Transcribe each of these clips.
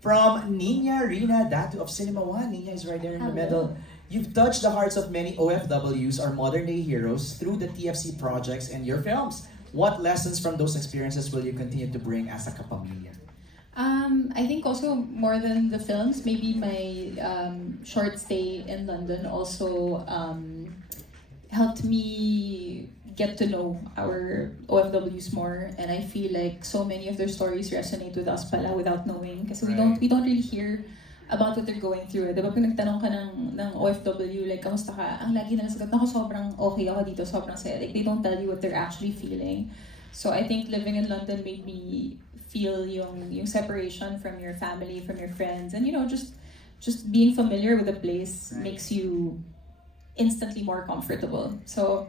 From Nina Rina Datu of Cinema One. Nina is right there in the middle. You've touched the hearts of many OFWs or modern-day heroes through the TFC projects and your films. What lessons from those experiences will you continue to bring as a kapamilya? I think also more than the films, maybe my short stay in London also helped me get to know our OFWs more, and I feel like so many of their stories resonate with us pala without knowing, kasi we don't really hear about what they're going through. Diba pag nagtanong ka ng OFW, like, kamusta ka? Ang lagi na nasagot, ako sobrang okay ako dito, sobrang saya. Like, they don't tell you what they're actually feeling. So I think living in London made me feel yung separation from your family, from your friends, and just being familiar with the place makes you instantly more comfortable. So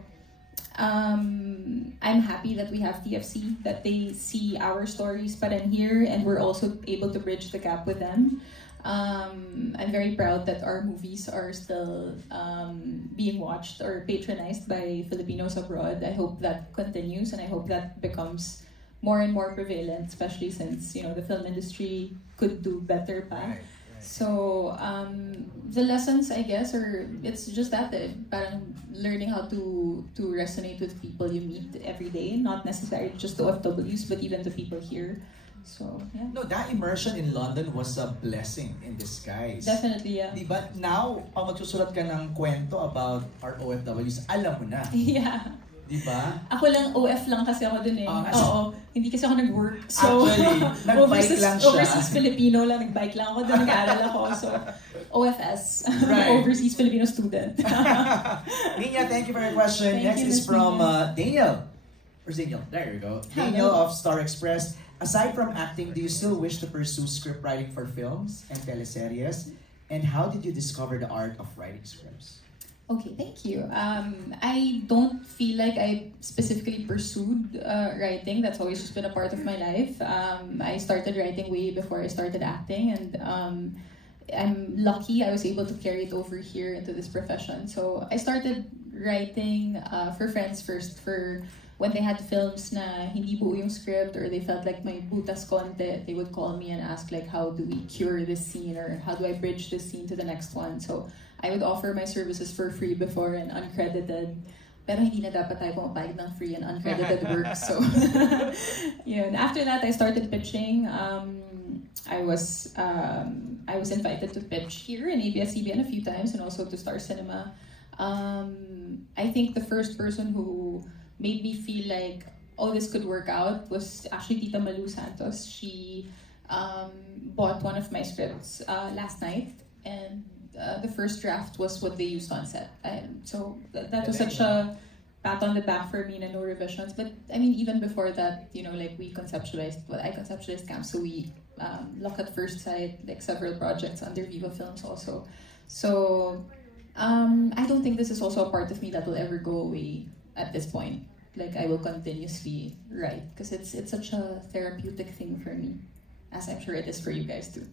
I'm happy that we have TFC, that they see our stories but in here, and we're also able to bridge the gap with them. I'm very proud that our movies are still being watched or patronized by Filipinos abroad. I hope that continues, and I hope that becomes more and more prevalent, especially since the film industry could do better pa. Right. So the lessons, I guess, it's just that parang learning how to resonate with people you meet every day, not necessarily just the OFWs, but even the people here. So yeah. No, that immersion in London was a blessing in disguise. Definitely, yeah. Diba? Now, pag magsusulat ka ng kwento about our OFWs, alam mo na. Yeah. Diba? Ako lang, OF lang kasi ako dun eh. Oo. Hindi kasi ako nag-work. So, actually, nag-bike lang siya. Overseas Filipino lang, nag-bike lang ako. Dun nag-aaral ako. So, OFS. Right. Overseas Filipino student. Nina, thank you for your question. Next is from Daniel. Where's Daniel? There you go. Daniel of Star Express. Aside from acting, do you still wish to pursue script writing for films and teleseries? And how did you discover the art of writing scripts? Okay, thank you. I don't feel like I specifically pursued writing. That's always just been a part of my life. I started writing way before I started acting, and I'm lucky I was able to carry it over here into this profession. So I started writing for friends first, for when they had films na hindi buo yung script or they felt like may butas konti, they would call me and ask like, how do we cure this scene, or how do I bridge this scene to the next one? So I would offer my services for free before and uncredited. Pero hindi na dapat tayo pumapayag ng free and uncredited work. So yun. After that, I started pitching. I was invited to pitch here in ABS-CBN a few times, and also to Star Cinema. I think the first person who made me feel like, oh, this could work out was actually Tita Malu Santos. She bought one of my scripts last night, and the first draft was what they used on set. So that was such a pat on the back for me, and no revisions. But I mean, even before that, like I conceptualized Camp, so we Look at First Sight, like several projects under Viva Films also. So I don't think this is also a part of me that will ever go away at this point. Like I will continuously write because it's such a therapeutic thing for me, as I'm sure it is for you guys too.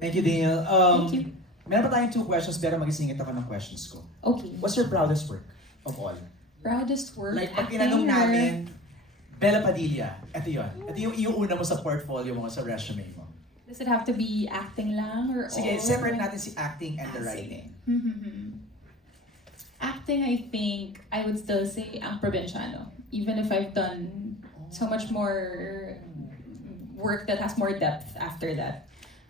Thank you, Daniel. Thank you. Meron pa tayong 2 questions pero mag-isingit ako ng questions ko. Okay. What's your proudest work of all? Proudest work? Like pag tinanong namin, Bella Padilla, ito yun. Ito yung iuuna mo sa portfolio mo, sa resume mo. Does it have to be acting lang or Sige, all? separate natin si acting and the writing. Acting, I think I would still say ang Provinciano. Even if I've done so much more work that has more depth after that.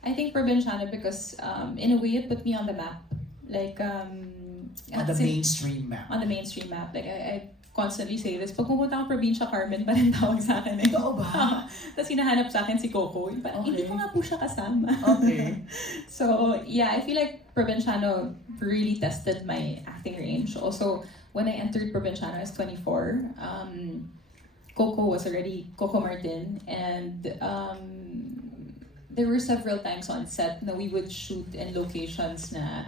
I think Provinciano because in a way it put me on the map. Like on the mainstream map. On the mainstream map. Like I constantly say this. Pag pumunta akong probinsya, Carmen pa rin tawag sa akin. Eh. Ito ba? Tapos hinahanap sa akin si Coco. Hindi ko nga po siya kasama. Okay. So yeah, I feel like Provinciano really tested my acting range. Also, when I entered Provinciano, I was 24. Coco was already Coco Martin, and there were several times on set na we would shoot in locations na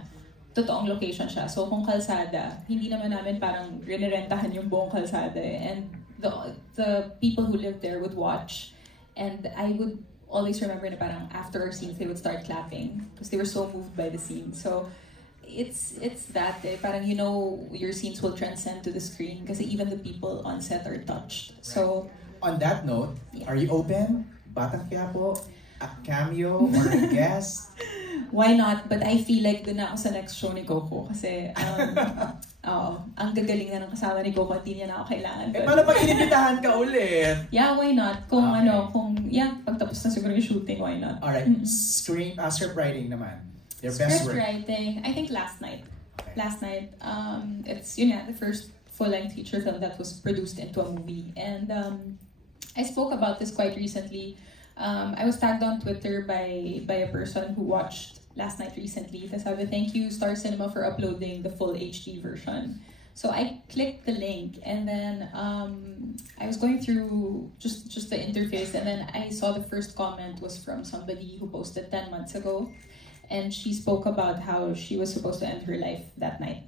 totoong location siya. So kung kalsada, hindi naman namin parang rinirentahan yung buong kalsada. And the people who lived there would watch. And I would always remember na parang after our scenes, they would start clapping because they were so moved by the scene. So it's that parang your scenes will transcend to the screen kasi even the people on set are touched. Right. So on that note, are you open? Batang Quiapo? a cameo or a guest? Why not? But I feel like doon na ako sa next show ni Coco kasi ang gagaling na ng kasama ni Coco, hindi niya na ako kailangan. Paano pag inibitahan ka ulit? Yeah, why not? Kung pagtapos na siguro yung shooting, why not? Alright, script writing naman. Your best work. Script writing, I think last night. Okay. Last night, it's the first full-length feature film that was produced into a movie. And I spoke about this quite recently. I was tagged on Twitter by a person who watched last night recently. They said, "Thank you, Star Cinema, for uploading the full HD version." So I clicked the link, and then I was going through just the interface, and then I saw the first comment was from somebody who posted 10 months ago, and she spoke about how she was supposed to end her life that night.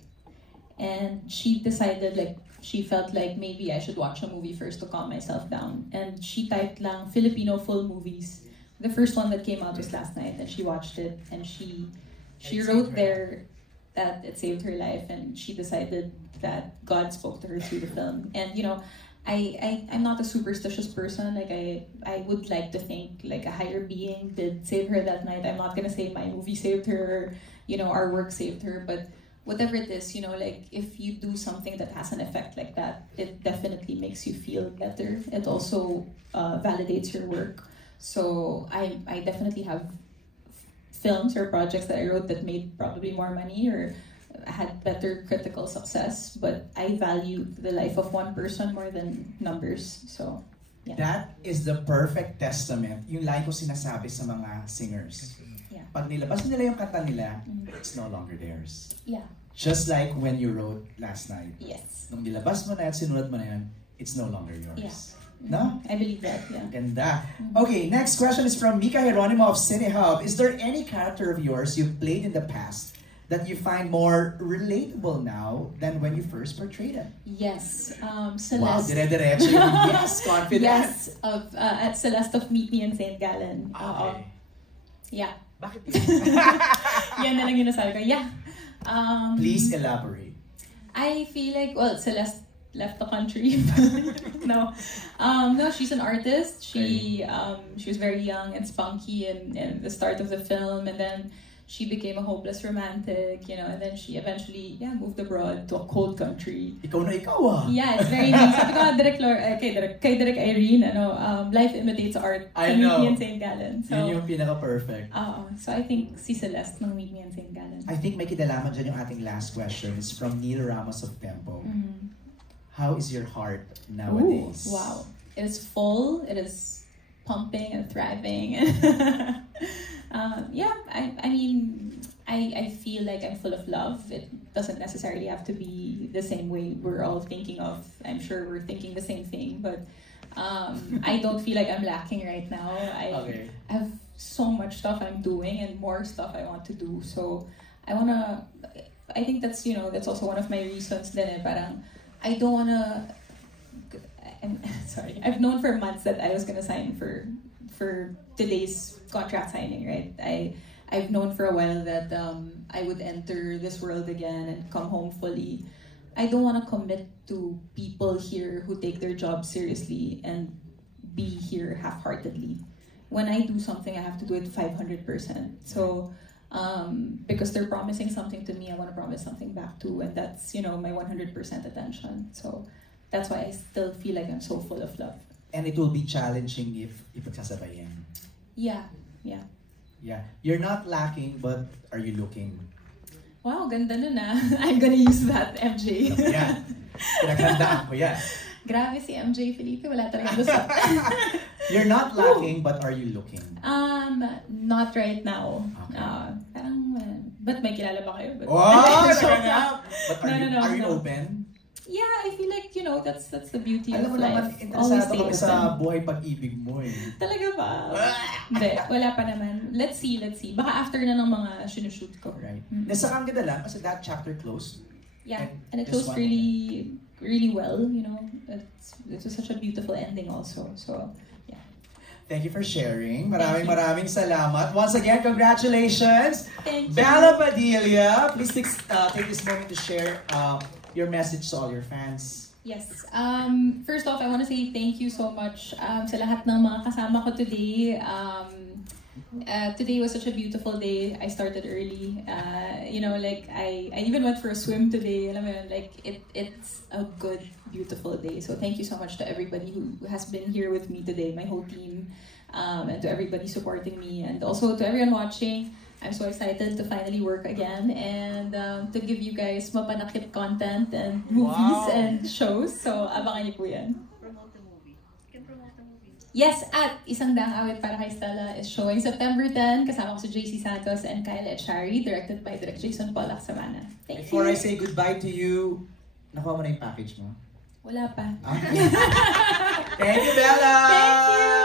And she decided, she felt like maybe I should watch a movie first to calm myself down. And she typed lang Filipino full movies. The first one that came out was last night, and she watched it, and she wrote there that it saved her life, and she decided that God spoke to her through the film. And I'm not a superstitious person. I would like to think a higher being did save her that night. I'm not gonna say my movie saved her, our work saved her, but whatever it is, if you do something that has an effect like that, it definitely makes you feel better. It also validates your work. So I definitely have films or projects that I wrote that made probably more money or had better critical success, but I value the life of one person more than numbers. So, yeah. That is the perfect testament. Yung like ko sinasabi sa mga singers. Yeah. Pag nilabas nila yung kanta nila, it's no longer theirs. Yeah. Just like when you wrote last night. Yes. Nung nilabas mo na at sinulat mo na yan, it's no longer yours. Yeah. No? I believe that, yeah. Ganda. Okay, next question is from Mika Hieronimo of CineHub. Is there any character of yours you've played in the past that you find more relatable now than when you first portrayed it? Yes. Celeste. Wow, dire-diretso yung yes, confident. Yes, at Celeste of Meet Me in St. Gallen. Okay. Yeah. Bakit Yan na lang yung nasabi ko. Yeah. Please elaborate. I feel like, Celeste left the country. No, she's an artist. She was very young and spunky in the start of the film, and then she became a hopeless romantic, and then she eventually moved abroad to a cold country. Ikaw na ikaw ah. Yeah, it's very nice. Sabi ko, kay Direk Irene, life imitates art. I know. Meet Me in St. Gallen. So, yun yung pinaka-perfect. So I think si Celeste ng Meet Me in St. Gallen. I think may kinalaman dyan yung ating last question. It's from Neil Ramos of Tempo. Mm-hmm. How is your heart nowadays? Ooh, wow. It is full. It is pumping and thriving. I feel like I'm full of love. It doesn't necessarily have to be the same way we're all thinking of. I'm sure we're thinking the same thing, but I don't feel like I'm lacking right now. I have so much stuff I'm doing and more stuff I want to do. So I think that's also one of my reasons din parang I don't wanna. I'm sorry. I've known for months that I was gonna sign for today's contract signing. Right. I've known for a while that I would enter this world again and come home fully. I don't want to commit to people here who take their job seriously and be here half-heartedly. When I do something, I have to do it 500%. So. Because they're promising something to me, I want to promise something back too, and that's my 100% attention. So that's why I still feel like I'm so full of love. And it will be challenging if pagsasabayin. Yeah. You're not lacking, but are you looking? Wow, ganda nun ah. I'm gonna use that, MJ. Yeah. Pinaghandaan ko yan. Grabe si MJ Felipe, wala talagang gusto. You're not lacking, but are you looking? Not right now. Okay. But may kilala ba kayo? But are you open? Yeah, I feel like, that's the beauty Alam of mo life. naman, interesado kami sa buhay pag-ibig mo eh. Talaga ba? Hindi, wala pa naman. Let's see. Baka after na ng mga sinushoot ko. Right. Mm-hmm. Nasa kang ganda lang kasi that chapter closed. Yeah, and it closed really, really well, It was such a beautiful ending also. So, yeah. Thank you for sharing. Maraming salamat. Once again, congratulations. Thank you. Bella Padilla, please take this moment to share your message to all your fans. Yes. First off, I want to say thank you so much sa lahat ng mga kasama ko today. today was such a beautiful day. I started early. You know, like I even went for a swim today. Alam mo yun, like it's a good, beautiful day. So thank you so much to everybody who has been here with me today, my whole team, and to everybody supporting me, and also to everyone watching. I'm so excited to finally work again and to give you guys mapanakit content and movies and shows. So abangan niyo po yan. Promote the movie. You can promote the movie. Yes, at Isang Daang Awit Para Kay Stella is showing September 10. Kasama ko si JC Santos and Kyle Echari, directed by Direk Jason Pollack Samana. Thank Before you. I say goodbye to you, nakuha mo na yung package mo? Wala pa. Thank you, Bella! Thank you!